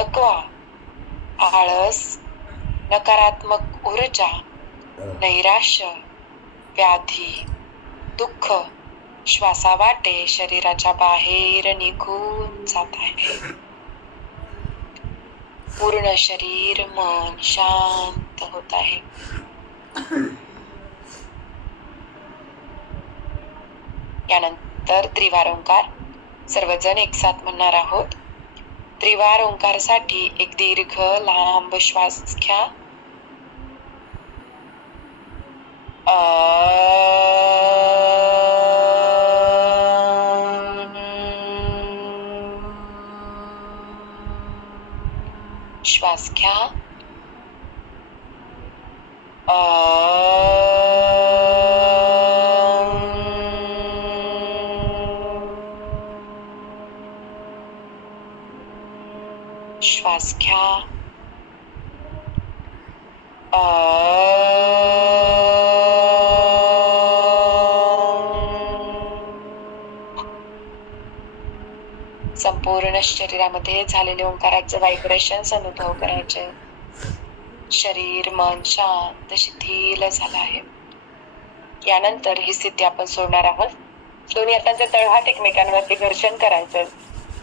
थकवा, आळस, नकारात्मक ऊर्जा, नैराश्य, व्याधी, दुःख श्वासावाटे शरीराच्या बाहेर निघून जात आहे. पूर्ण शरीर, मन शांत होत आहे. यानंतर त्रिवार ओंकार सर्वजण एकसाथ म्हणणार आहोत. त्रिवार ओंकारसाठी एक दीर्घ लांब श्वास घ्या. श्वास घ्या. श्वास घ्या. संपूर्ण शरीरामध्ये झालेले ओंकाराचे व्हायब्रेशन्स अनुभव करायचे. शरीर मन शांत शिथिल झालं आहे. यानंतर ही स्थिती आपण सोडणार आहोत. दोन्ही हातांचे तळहात एकमेकांवरती घर्षण करायचे.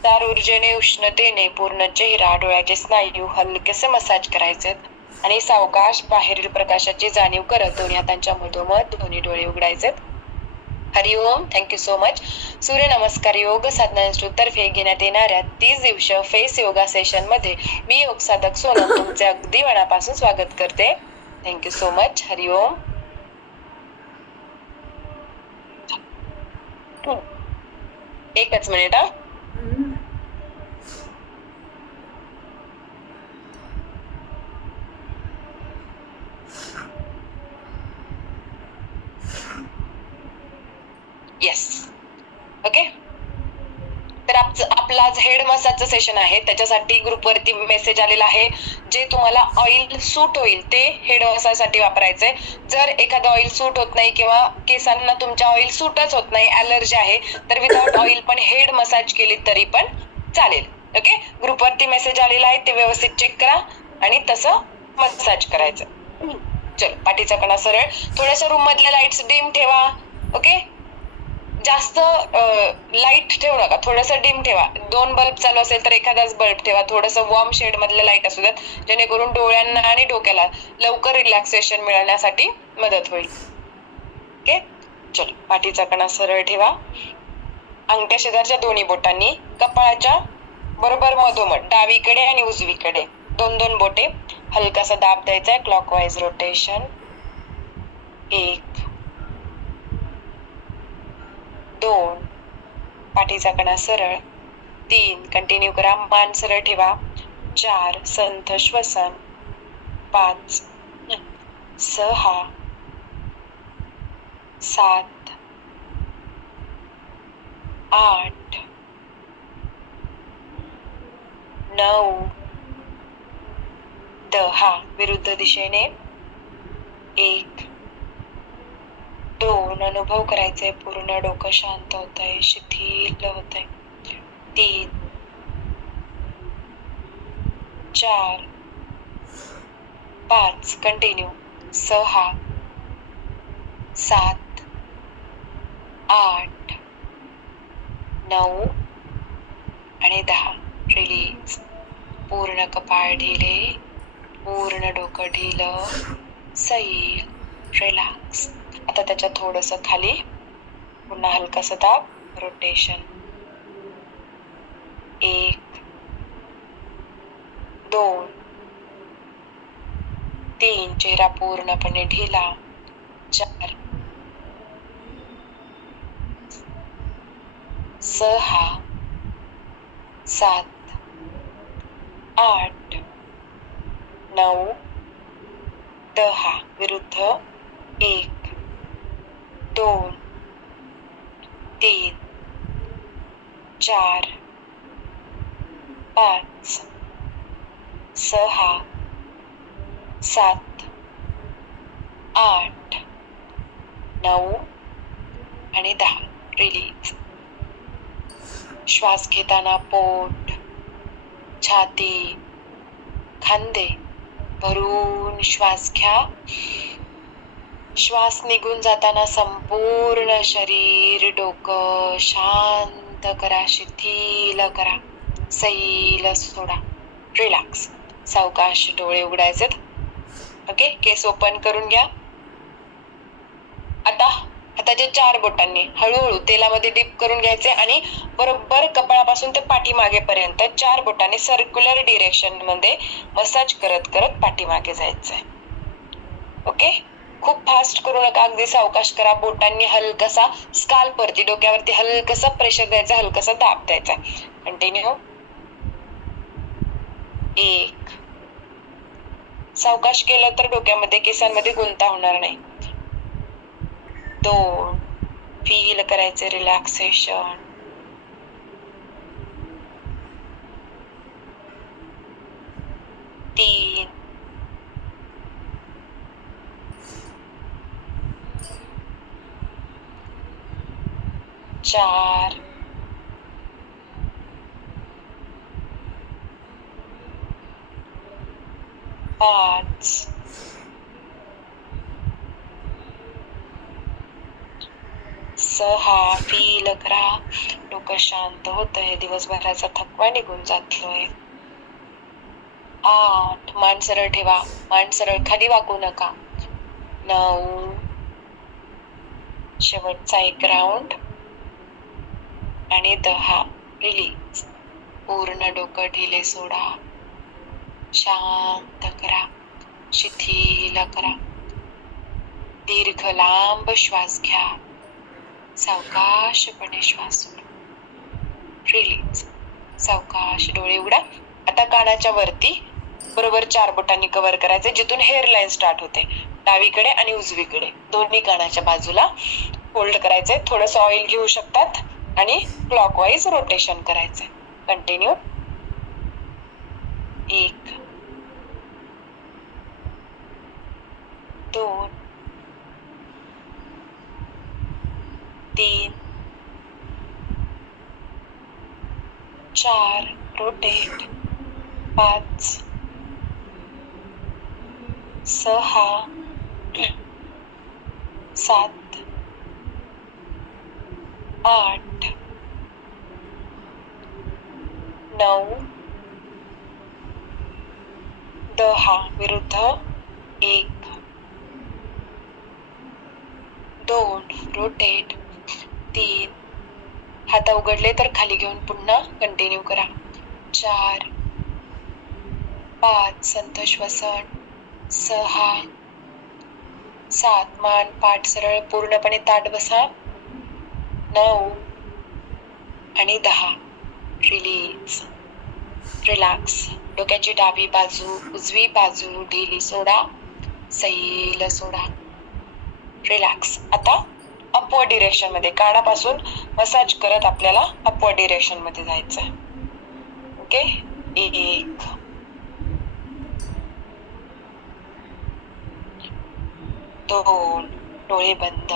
तार ऊर्जेने उष्णतेने पूर्ण चेहरा डोळ्याचे स्नायू हलकेसे मसाज करायचे आणि सावकाश बाहेरील प्रकाशाची जाणीव करत दोन्ही हातांच्या मधोमध दोन्ही डोळे उघडायचे. Hari Om. Thank you so much. Surya namaskar योग साधना इन्स्टिट्यूट तर्फे घेण्यात येणाऱ्या 30 दिवसीय फेस योगा सेशन मध्ये मी योग साधक सोनम तुमचे अगदी मनापासून स्वागत करते. Thank you so much. हरिओम. एकच मिनिट हा. येस. ओके. तर आपला आज हेड मसाजचं सेशन आहे. त्याच्यासाठी ग्रुपवरती मेसेज आलेला आहे. जे तुम्हाला ऑइल सूट होईल ते हेड मसाजसाठी वापरायचंय. जर एखादं ऑइल सूट होत नाही किंवा केसांना तुमच्या ऑइल सूटच होत नाही, ॲलर्जी आहे, तर विदाउट ऑइल पण हेड मसाज केली तरी पण चालेल. ओके. ग्रुपवरती मेसेज आलेला आहे, ते व्यवस्थित चेक करा आणि तसं मसाज करायचं. चल, पाठीचा कणा सरळ. थोड्याशा रूम मधल्या लाईट्स डिम ठेवा. ओके. जास्त लाईट ठेवू नका, थोडंसं डिम ठेवा. 2 बल्ब चालू असेल तर एखादाच बल्ब ठेवा. थोडंसं वॉर्म शेड मधल्या लाईट असू द्यात, जेणेकरून डोळ्यांना आणि डोक्याला लवकर रिलॅक्सेशन मिळण्यासाठी मदत होईल. ओके. चलो, पाठीचा कणा सरळ ठेवा. अंगठ्या शेजारच्या दोन्ही बोटांनी कपाळाच्या बरोबर मधोमध डावीकडे आणि उजवीकडे 2-2 बोटे हलकासा दाब द्यायचा आहे. Clockwise rotation. 1 2 पाठीचा कणा सरळ. 3 कंटिन्यू करा. मान सरळ ठेवा. 4 संथ श्वसन. 5 6 7 8 9 10 विरुद्ध दिशेने. 1 2 अनुभव करायचे. पूर्ण डोकं शांत होतंय, शिथिल होतंय. 3 4 5 कंटिन्यू. 6 7 8 9 आणि 10 रिलीज. पूर्ण कपाळ ढिले, पूर्ण डोकं ढिलं, सैल, रिलॅक्स. आता त्याच्यात थोडंसं खाली पुन्हा हलकासा दाब. रोटेशन. 1 2 3 चेहरा पूर्णपणे ढिला. 4 6 7 8 9 10 विरुद्ध. 1 2 3 4 5 6 7 8 9 आणि 10 रिलीज. श्वास घेताना पोट, छाती, खांदे. भरून श्वास घ्या. श्वास निघून जाताना संपूर्ण शरीर, डोकं शांत करा, शिथिल करा. सैल सोडा. रिलॅक्स. सावकाश डोळे उघडायचेत. ओके, केस ओपन करून घ्या. आता हाताच्या 4 बोटांनी हळूहळू तेलामध्ये डिप करून घ्यायचे आणि बरोबर कपाळापासून ते पाठीमागे पर्यंत 4 बोटांनी सर्क्युलर डिरेक्शन मध्ये मसाज करत करत पाठीमागे जायचंय. ओके, खूप फास्ट करू नका, अगदी सावकाश करा. बोटांनी हलकसा स्काल्प वरती, डोक्यावरती हलकसा प्रेशर द्यायचा, हलकसा दाब द्यायचा. कंटिन्यू. 1. सावकाश केलं तर डोक्यामध्ये केसांमध्ये गुंता होणार नाही. 2. फील करायचे रिलॅक्सेशन. 3. 4. 5. 6. फील करा, डोकं शांत होतंय, दिवसभराचा थकवा निघून जातोय. 8. मान सरळ ठेवा, मान सरळ, खाली वाकू नका. 9. शेवटचा 1 राऊंड आणि 10. रिलीज. पूर्ण डोकं ढिले सोडा, शांत करा, शिथिल करा. दीर्घ लांब श्वास घ्या. सावकाशपणे श्वास सोडा. रिलीज. सावकाश डोळे उघडा. आता कानाच्या वरती बरोबर 4 बोटांनी कव्हर करायचे, जिथून हेअरलाईन स्टार्ट होते. डावीकडे आणि उजवीकडे दोन्ही कानाच्या बाजूला फोल्ड करायचे. थोडंसं ऑइल घेऊ शकतात आणि क्लॉकवाईज रोटेशन करायचंय. कंटिन्यू. 1. 2. 3. 4. रोटेट. 5. 6. 7. 8. 9. 10. विरुद्ध. 1. 2. रोटेट. 3. हात उघडले तर खाली घेऊन पुन्हा कंटिन्यू करा. 4. 5. संथ श्वसन. 6. 7. मान पाठ सरळ, पूर्णपणे ताठ बसा. 9 आणि 10. रिलीज. रिलॅक्स. डोक्याची डावी बाजू, उजवी बाजू ढिली सोडा, सैल सोडा. रिलॅक्स. आता अपवर्ड डिरेक्शन मध्ये कानापासून मसाज करत आपल्याला अपवर्ड डिरेक्शन मध्ये जायचंय. ओके. 1. 2. डोळे बंद.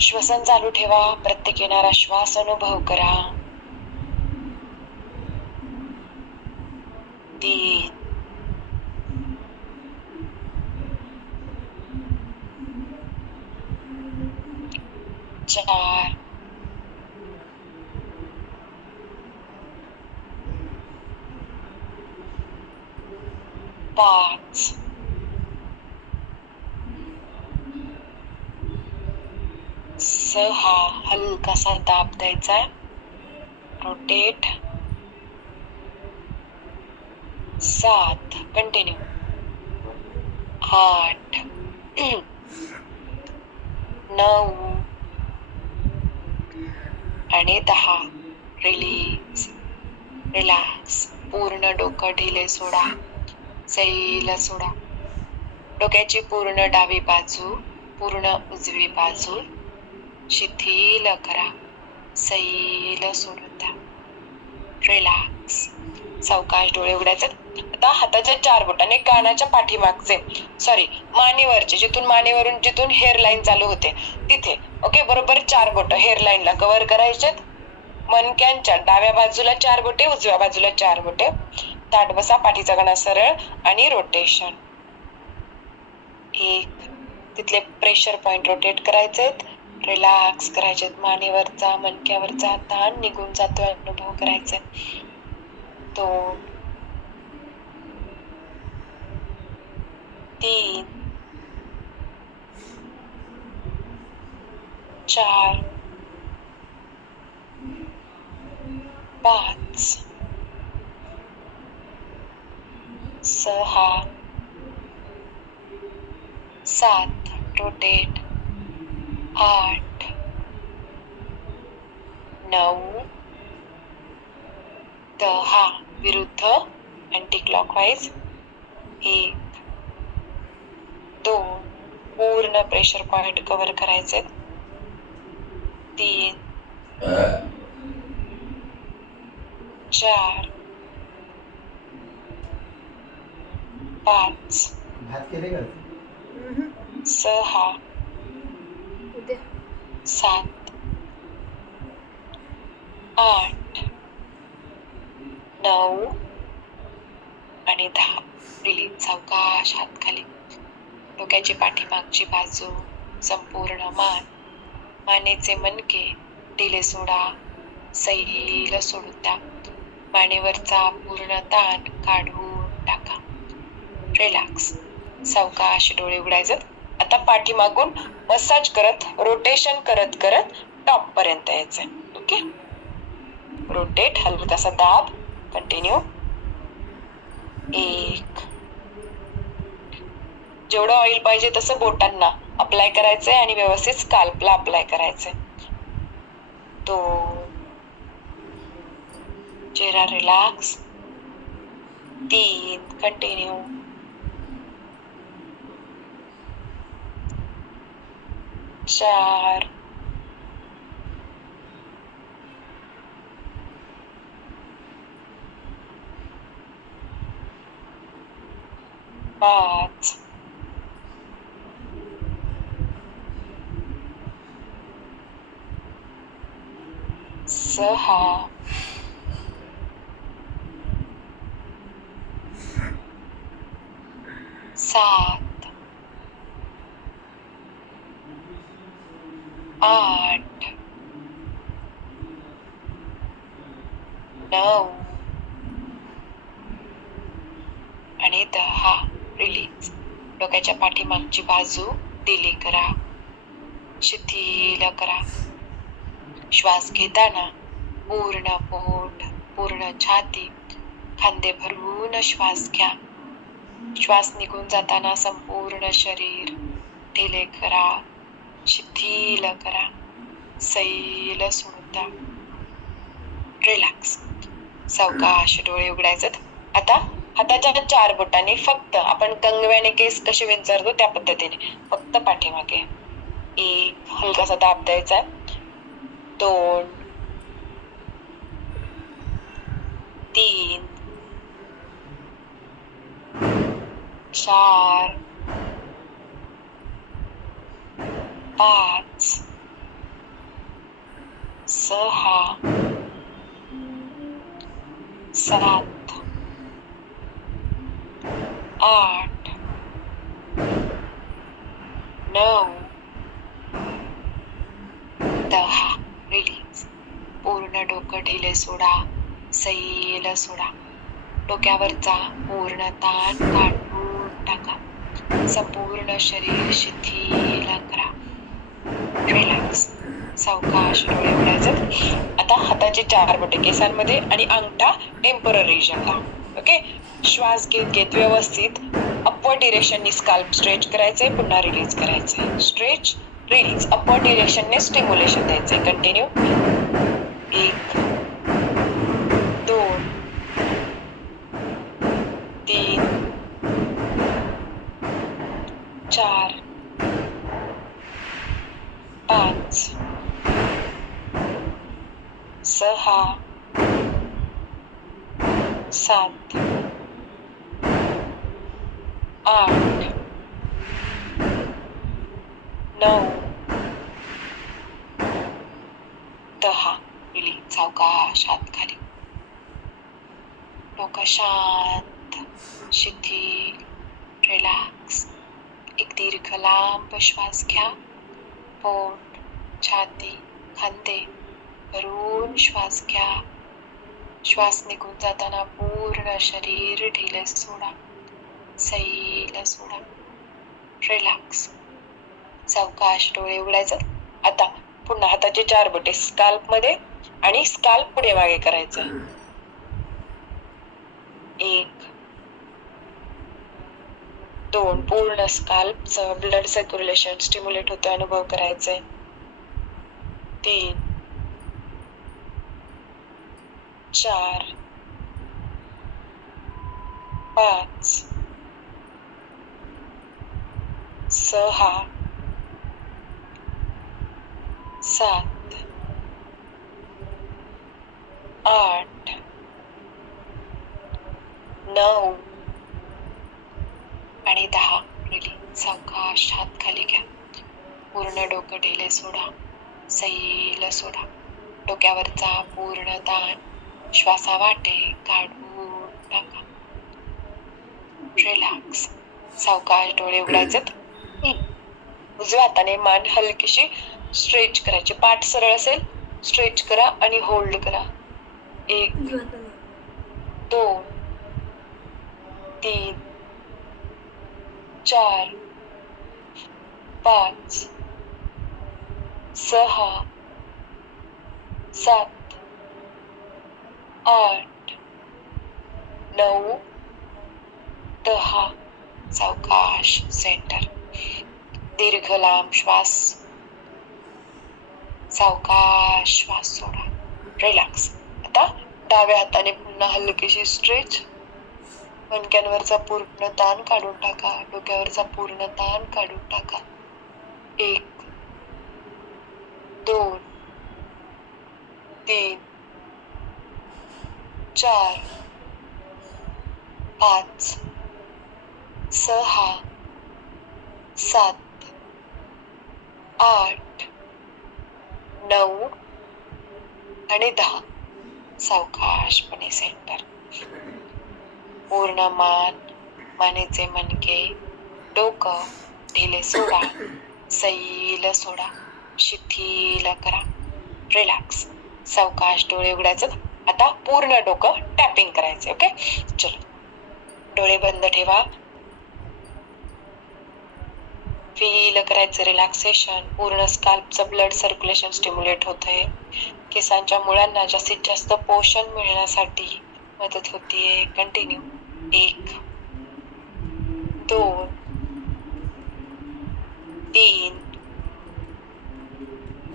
श्वसन चालू ठेवा. प्रत्येक येणारा श्वास अनुभव करा. 3. 4. 5. 6. हलकासा दाब द्यायचा. रोटेट. 7. कंटिन्यू. 8. 9 आणि 10. रिलीज. रिलॅक्स. पूर्ण डोकं ढिले सोडा, सैल सोडा. डोक्याची पूर्ण डावी बाजू, पूर्ण उजवी बाजू शिथिल करा, सैल सोडून द्या. रिलॅक्स. सावकाश डोळे उघडायचे. आता हाताच्या 4 बोटाने कानाच्या पाठीमागचे, मानेवरचे, जिथून हेअरलाईन चालू होते तिथे, ओके, बरोबर 4 बोट हेअरलाईनला कव्हर करायचे. मणक्यांच्या डाव्या बाजूला 4 बोटे, उजव्या बाजूला 4 बोटे. ताठ बसा, पाठीचा कणा सरळ आणि रोटेशन. 1 तिथले प्रेशर पॉइंट रोटेट करायचेत, रिलॅक्स करायचेत. मानेवरचा मणक्यावरचा ताण निघून जातोय अनुभव करायचे. 2 3 4 5 6 7 रोटेट, 8 9 10 विरुद्ध अँटी क्लॉकवाईज. 1 2 पूर्ण प्रेशर पॉइंट कव्हर करायचे. 3 4 5 भात केले का 6 7 8 9 आणि 10. रिलीज. सावकाश हात खाली. डोक्याची पाठीमागची बाजू, संपूर्ण मान, मानेचे मणके ढिले सोडा, सैल सोडून द्या. मानेवरचा पूर्ण ताण काढून टाका. रिलॅक्स. सावकाश डोळे उघडायचे. आता पाठीमागून मसाज करत, रोटेशन करत करत टॉप पर्यंत यायचंय. ओके, रोटेट, हलकासा दाब, कंटिन्यू. 1 जेवढं ऑइल पाहिजे तसं बोटांना अप्लाय करायचंय आणि व्यवस्थित स्काल्पला अप्लाय करायचंय. 2 चेहरा रिलॅक्स. 3 कंटिन्यू. 4 5 6 7 8 9 आणि 10. रिलीज. डोक्याच्या पाठीमागची बाजू ढिली करा, शिथिल करा. श्वास घेताना पूर्ण पोट, पूर्ण छाती, खांदे भरून श्वास घ्या. श्वास निघून जाताना संपूर्ण शरीर ढिले करा, शिथिल करा, सैल सोडून द्या. रिलॅक्स. सावकाश डोळे उघडायचे. आता हाताच्या 4 बोटांनी फक्त आपण कंगव्याने केस कसे विंचरतो त्या पद्धतीने फक्त पाठीमागे. 1 हलकासा दाब द्यायचा. 2 3 4 5 6 7 8 9 10. रिलीज. पूर्ण डोकं ढिले सोडा, सैल सोडा. डोक्यावरचा पूर्ण ताण काढून टाका. संपूर्ण शरीर शिथिल करा. रिलॅक्स. सावकाश डोळे उघडायचे. आता हाताचे 4 बोटे केसांमध्ये आणि अंगठा टेम्पोरल रिजनला. ओके, श्वास घेत घेत व्यवस्थित अपवर्ड डिरेक्शननी स्काल्प स्ट्रेच करायचंय. पुन्हा रिलीज करायचंय. Stretch, release. अपवर्ड डिरेक्शनने स्टिम्युलेशन द्यायचंय. कंटिन्यू. 1 2 3 4 5 6 7 8 9 10. रिलीज. सावकाश हात खाली. डोकं शांत, शिथिल, रिलॅक्स. एक दीर्घ लांब श्वास घ्या. पोट, छाती, खांदे भरून श्वास घ्या. श्वास निघून जाताना पूर्ण शरीर ढिले सोडा. सैल सोडा. रिलॅक्स. सावकाश डोळे उघडायचं. आता पुन्हा हाताचे 4 बोटे स्काल्प मध्ये आणि स्काल्प पुढे मागे करायचं. 1 2 पूर्ण स्काल्पचं ब्लड सर्क्युलेशन स्टिम्युलेट होतं अनुभव करायचंय. 3 4 5 6 7 8 9 आणि 10. रिलीज. सावकाश हात खाली घ्या. पूर्ण डोकं ढिले सोडा. सैल सोडा. डोक्यावरचा पूर्ण ताण श्वासावाटे काढून टाका. रिलॅक्स. सावकाश डोळे उघडायचे. उजव्या हाताने मान हलकीशी स्ट्रेच करायची. पाठ सरळ असेल स्ट्रेच करा आणि होल्ड करा. 1 2 3 4 5 6 7 8 9 10. सावकाश सेंटर. दीर्घ लांब श्वास. सावकाश श्वास सोडा. रिलॅक्स. आता डाव्या हाताने पुन्हा हलकीशी स्ट्रेच. मणक्यांवरचा पूर्ण ताण काढून टाका. डोक्यावरचा पूर्ण ताण काढून टाका. 1 2 3 4 5 6 7 8 9 आणि 10. सावकाशपणे सेंटर. पूर्ण मान, मानेचे मणके, डोकं ढिले सोडा. सैल सोडा. शिथिल करा. रिलॅक्स. सावकाश डोळे उघडायचं. आता पूर्ण डोकं टॅपिंग करायचे. ओके, चलो डोळे बंद ठेवा. फील करायचं रिलॅक्सेशन. पूर्ण स्काल्पचं ब्लड सर्क्युलेशन स्टिम्युलेट होतंय. केसांच्या मुळांना जास्तीत जास्त पोषण मिळण्यासाठी मदत होतीये. कंटिन्यू. 1 2 3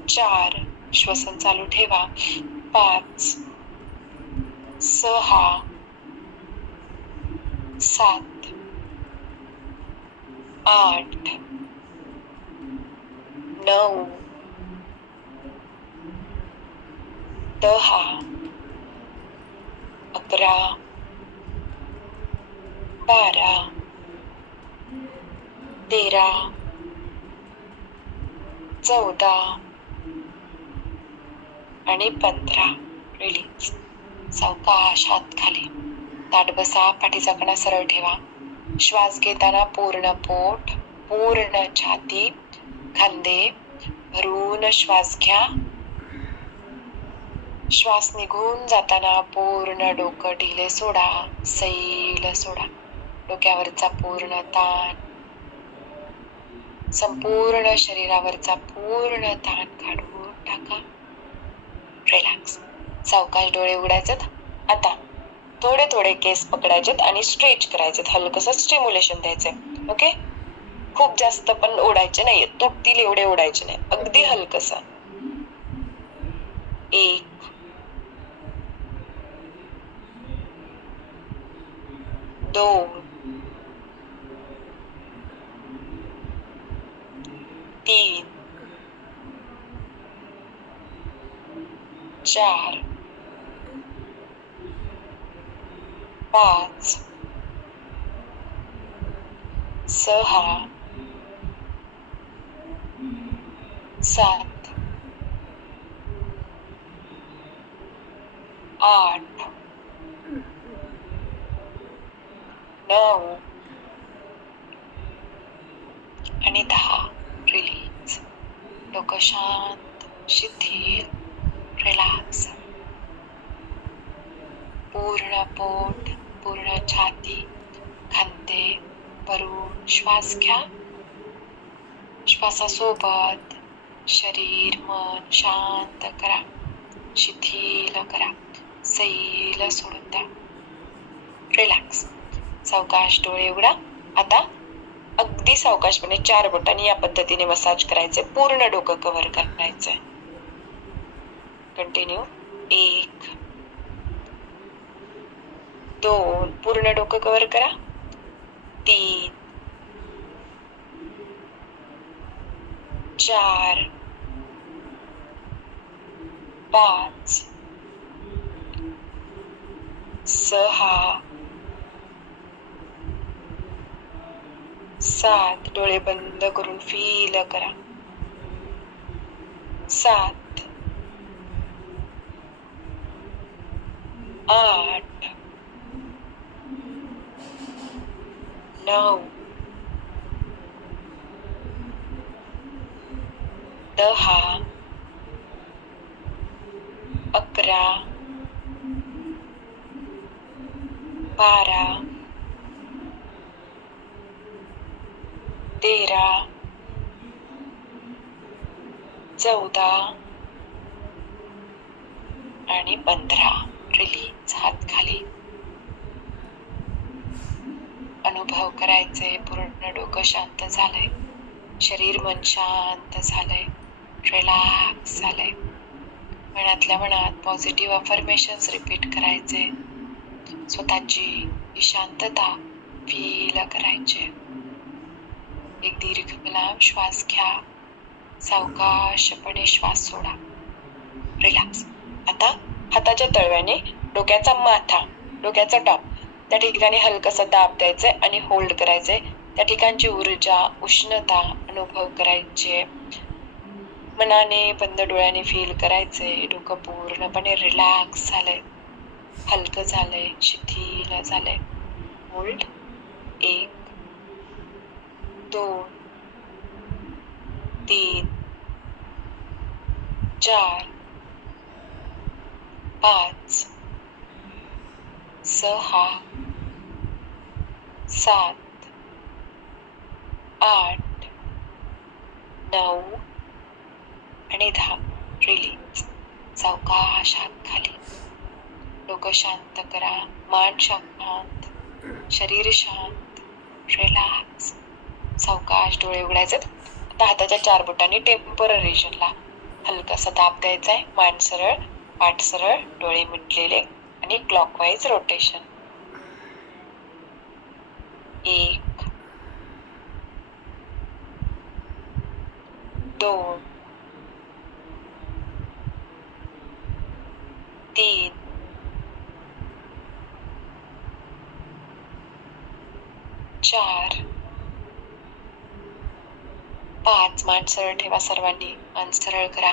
4 श्वसन चालू ठेवा. 5 6 7 8 9 10 11 12 13 14 आणि 15. रिलीज. सावकाश हात खाली. ताठ बसा. पाठीचा कणा सरळ ठेवा. श्वास घेताना पूर्ण पोट, पूर्ण छाती, खांदे भरून श्वास घ्या. श्वास निघून जाताना पूर्ण डोकं ढिले सोडा. सैल सोडा. डोक्यावरचा पूर्ण ताण, संपूर्ण शरीरावरचा पूर्ण ताण काढून टाका. रिलॅक्स. सावकाश डोळे उघडायचे. आता थोडे थोडे केस पकडायचेत आणि स्ट्रेच करायचेत. हलकसं स्टिम्युलेशन द्यायचंय. ओके, खूप जास्त पण ओढायचे नाहीये. तुटतील एवढे ओढायचे नाही. अगदी हलकसं. 1 2 3 4 5 6 7 8 9 आणि 10. रिलीज. डोकं शांत, शिथिल, रिलॅक्स. पूर्ण पोट, पूर्ण छाती, खांदे भरून श्वास घ्या. श्वासासोबत शरीर मन शांत करा, शिथिल करा, सैल सोडून द्या. रिलॅक्स. सावकाश डोळे उघडा. आता अगदी सावकाशपणे 4 बोटांनी या पद्धतीने मसाज करायचे. पूर्ण डोकं कव्हर करायचंय. कंटिन्यू. 1 2 पूर्ण डोकं कव्हर करा. 3 4 5 6 7 डोळे बंद करून फील करा. 7 8 9 10 11 12 13 14 आणि 15. रिलीज. हात खाली. अनुभव करायचे. पूर्ण डोकं शांत झालंय, शरीर मन शांत झालंय, रिलॅक्स झालंय. मनातल्या मनात पॉझिटिव्ह अफर्मेशन्स रिपीट करायचे. स्वतःची ही शांतता फील करायचे. एक दीर्घ लांब श्वास घ्या. सावकाशपणे श्वास सोडा. रिलॅक्स. आता हाताच्या तळव्याने डोक्याचा माथा, डोक्याचा टॉप त्या ठिकाणी हलकासा दाब द्यायचे आणि होल्ड करायचे. त्या ठिकाणची ऊर्जा, उष्णता अनुभव करायचे. मनाने बंद डोळ्याने फील करायचे. डोकं पूर्णपणे रिलॅक्स झालंय, हलकं झालंय, शिथिल झालंय. होल्ड. 1 2 3 4 5 6 7 8 9 आणि 10. रिलीज. सावकाश हात खाली. डोकं शांत करा. मान शांत, शरीर शांत, रिलॅक्स. सावकाश डोळे उघडायचे. आता हाताच्या 4 बोटांनी टेम्पोरल रिजनला हलकासा दाब द्यायचा आहे. मान सरळ, पाठ सरळ, डोळे मिटलेले आणि क्लॉकवाईज रोटेशन. 1 2 3 4 5 मान सरळ ठेवा सर्वांनी. मान सरळ करा.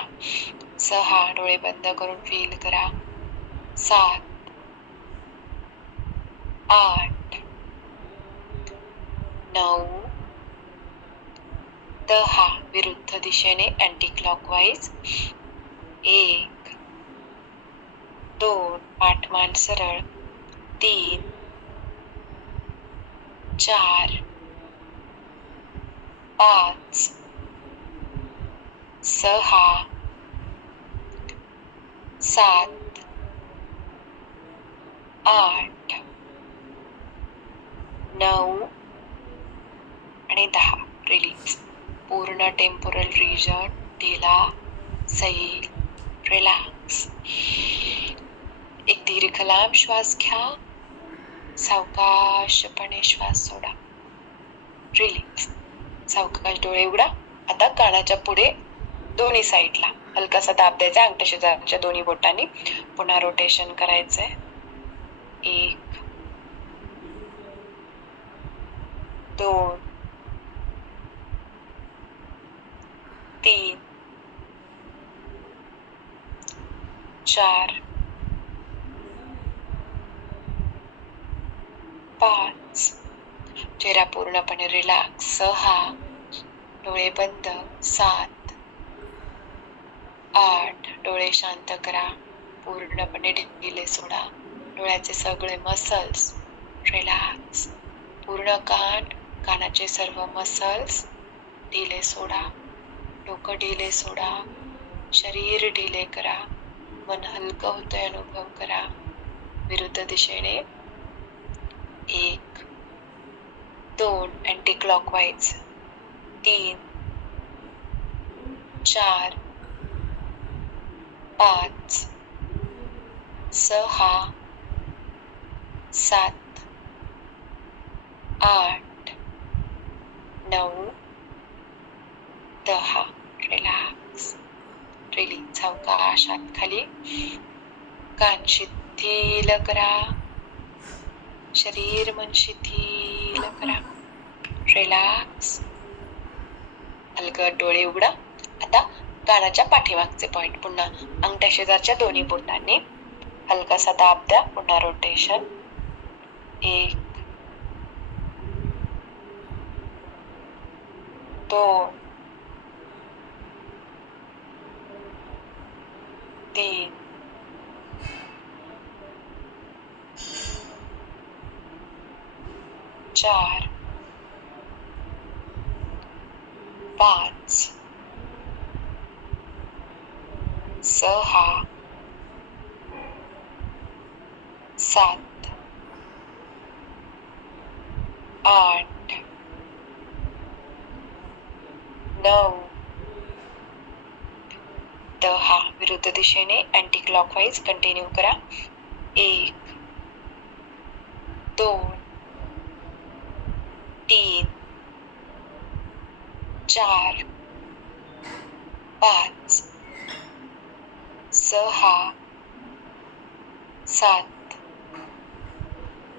6 डोळे बंद करून फील करा. 7 8 9 10 विरुद्ध दिशेने अँटी क्लॉकवाईज. 1 2 पाठ मान सरळ. 3 4 5 6 7 8 9 आणि 10. रिलीज. पूर्ण टेम्पोरल रिजन ढिला, सैल, रिलॅक्स. एक दीर्घ लांब श्वास घ्या. सावकाशपणे श्वास सोडा. रिलीज. सावकाश डोळे उघडा. आता कानाच्या पुढे दोन्ही साईडला हलकासा दाब द्यायचा अंगठ्या शेजारच्या दोन्ही बोटांनी. पुन्हा रोटेशन करायचंय. 1 2 3 4 5 चेहरा पूर्णपणे रिलॅक्स. 6, डोळे बंद. 7, 8, डोळे शांत करा. पूर्णपणे ढिले सोडा. डोळ्याचे सगळे मसल्स रिलॅक्स. पूर्ण कानाचे सर्व मसल्स ढिले सोडा. डोकं ढिले सोडा. शरीर ढिले करा. मन हलकं होतंय अनुभव करा. विरुद्ध दिशेने 1, 2, अँटी क्लॉकवाईज. 3, 4, 5, 6, 7, 8, 9, 10. रिलॅक्स. रिलीज. सावकाश हात खाली. कान शिथिल करा. शरीर मन शिथिल करा. रिलॅक्स. हलकट डोळे उघडा. आता कानाच्या पाठीमागचे पॉइंट पुन्हा अंगठ्या शेजारच्या दोन्ही बोटांनी हलकासा दाब द्या. पुन्हा रोटेशन. 1, 2, 3, 4, 5, 6, 7, 8, 9, 10. विरुद्ध दिशेने अँटी क्लॉकवाईज कंटिन्यू करा. 1, 2, 3, 4, 5, 6, 7,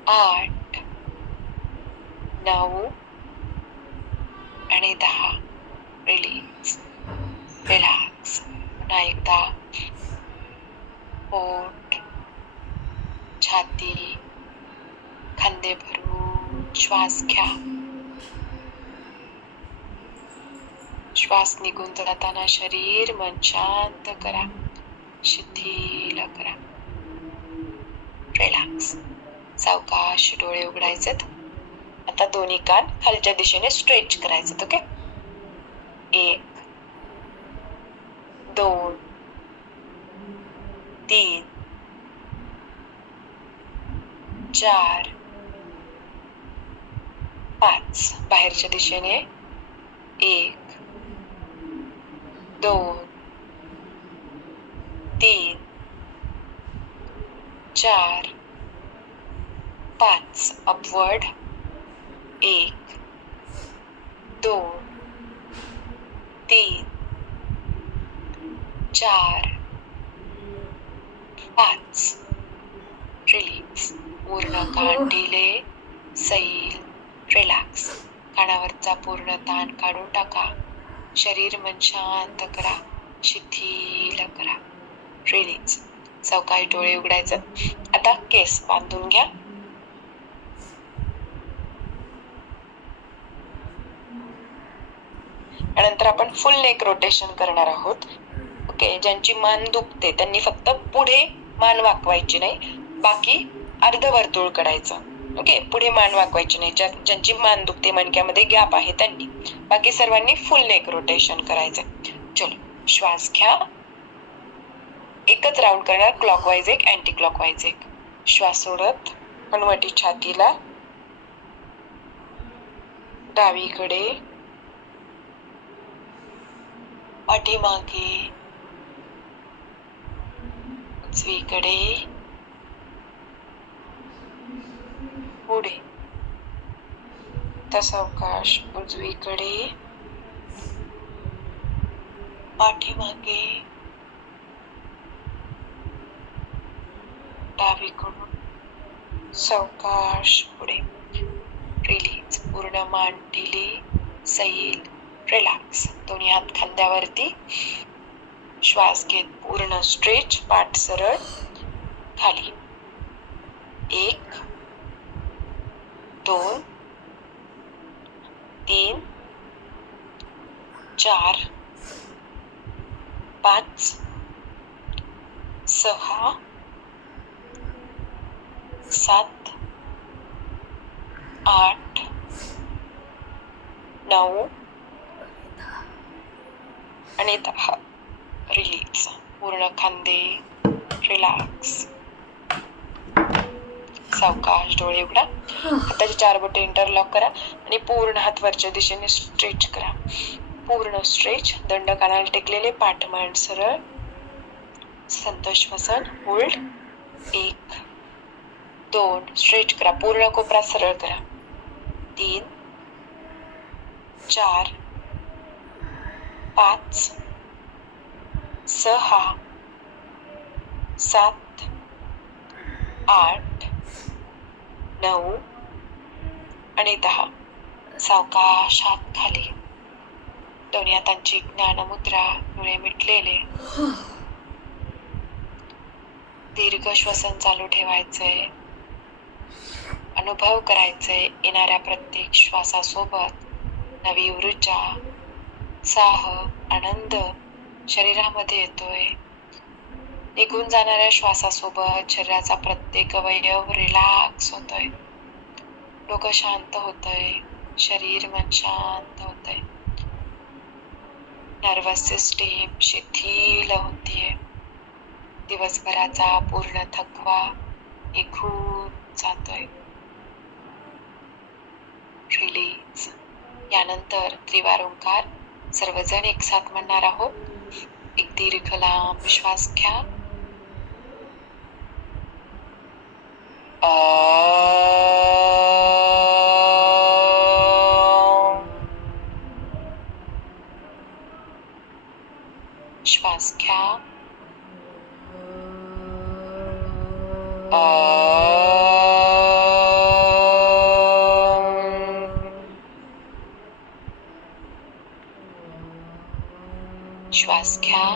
8, 9 आणि 10. रिलीज. रिलॅक्स. पुन्हा एकदा पोट, छाती, खांदे भरून श्वास घ्या. श्वास निघून जाताना शरीर मन शांत करा. शिथिल करा. रिलॅक्स. सावकाश डोळे उघडायचेत. आता दोन्ही कान खालच्या दिशेने स्ट्रेच करायचे. ओके. 1, 2, 3, 4, 5. बाहेरच्या दिशेने 1, 2, 3, 4, 5. अपवर्ड. 1, 2, 3, 4, 5. रिलीज. पूर्ण कान ढिले. सैल. रिलॅक्स. कानावरचा पूर्ण ताण काढून टाका. शरीर मन शांत करा. शिथिल करा. रिलीज. सावकाश डोळे उघडायचं. आता केस बांधून घ्या. नंतर आपण फुल नेक रोटेशन करणार आहोत. ओके. ज्यांची मान दुखते त्यांनी फक्त पुढे मान वाकवायची नाही, बाकी अर्धवर्तुळ करायचं. ओके. पुढे मान वाकवायची नाही. ज्यांची मान दुखते, मणक्यामध्ये गॅप आहे त्यांनी. बाकी सर्वांनी फुल नेक रोटेशन करायचं. चलो. श्वास घ्या. एकच राऊंड करणार. Clockwise 1, anti clockwise 1. श्वास सोडत हनुवटी छातीला. डावीकडे, पाठीमागे, उजवीकडे, पुढे. सावकाश उजवीकडे, पाठीमागे, डावीकडून सावकाश पुढे. रिलीज. पूर्ण मान ढिली. सैल. रिलॅक्स. दोन्ही हात खांद्यावरती. श्वास घेत पूर्ण स्ट्रेच. पाठ सरळ खाली. 1, 2, 4 5 6 7 8 9 आणि 10. रिलीज. पूर्ण खांदे रिलॅक्स. सावकाश डोळे उघडा. हाताची 4 बोटे इंटरलॉक करा आणि पूर्ण हात वरच्या दिशेने स्ट्रेच करा. पूर्ण स्ट्रेच. दंड कानाला टेकलेले, पाठमान सरळ. संतोष वसन. होल्ड. 1 2 स्ट्रेच करा. पूर्ण कोपरा सरळ करा. 3 4 5 6 7 8 9 आणि 10. सावकाश हात खाली. दोन्ही हातांची ज्ञानमुद्रा. डोळे मिटलेले. दीर्घ श्वसन चालू ठेवायचंय. अनुभव करायचंय येणाऱ्या प्रत्येक श्वासासोबत नवी ऊर्जा, उत्साह, आनंद शरीरामध्ये येतोय. निघून जाणाऱ्या श्वासासोबत शरीराचा प्रत्येक अवयव रिलॅक्स होतोय. डोकं शांत होतंय. शरीर मन शांत होतंय. नर्वस सिस्टीम शिथिल होतीये. दिवसभराचा पूर्ण थकवा निघून जातोय. रिलीज. यानंतर त्रिवार ओंकार सर्वजण एकसाथ म्हणणार आहोत. एक दीर्घ लांब श्वास घ्या. श्वास घ्या. श्वास घ्या.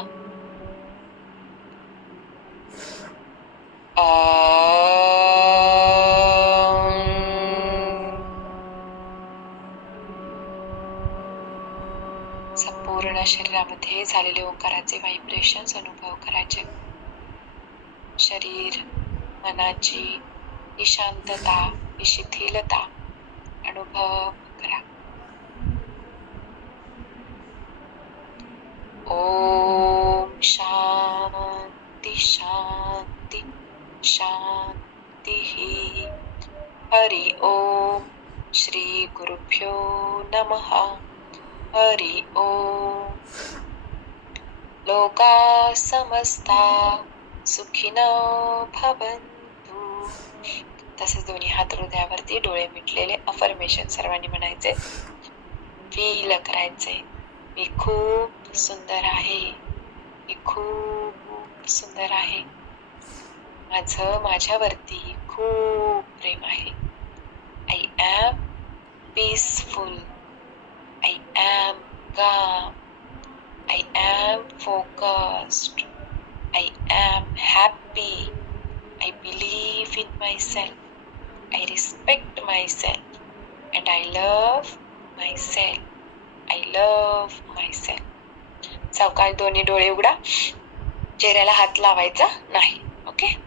संपूर्ण शरीरामध्ये झालेले ओंकाराचे व्हायब्रेशन्स अनुभव करायचे. शरीर मनाची ही शांतता, ही शिथिलता अनुभव करा. ओम शांती शांती शांती. हरि ओम. श्री गुरुभ्यो नमः. हरि ओम. लोका समस्ता सुखिनो भवन्तु. तसेच दोन्ही हात हृदयावरती, डोळे मिटलेले. अफर्मेशन सर्वांनी म्हणायचे. फील करायचे. मी खूप सुंदर आहे. मी खूप सुंदर आहे. माझं माझ्यावरती खूप प्रेम आहे. I am peaceful. I am calm. I am focused. I am happy. I believe in myself. I respect myself. And I love myself. I love myself. सावकाश दोन्ही डोळे उघडा. चेहऱ्याला हात लावायचा नाही. ओके.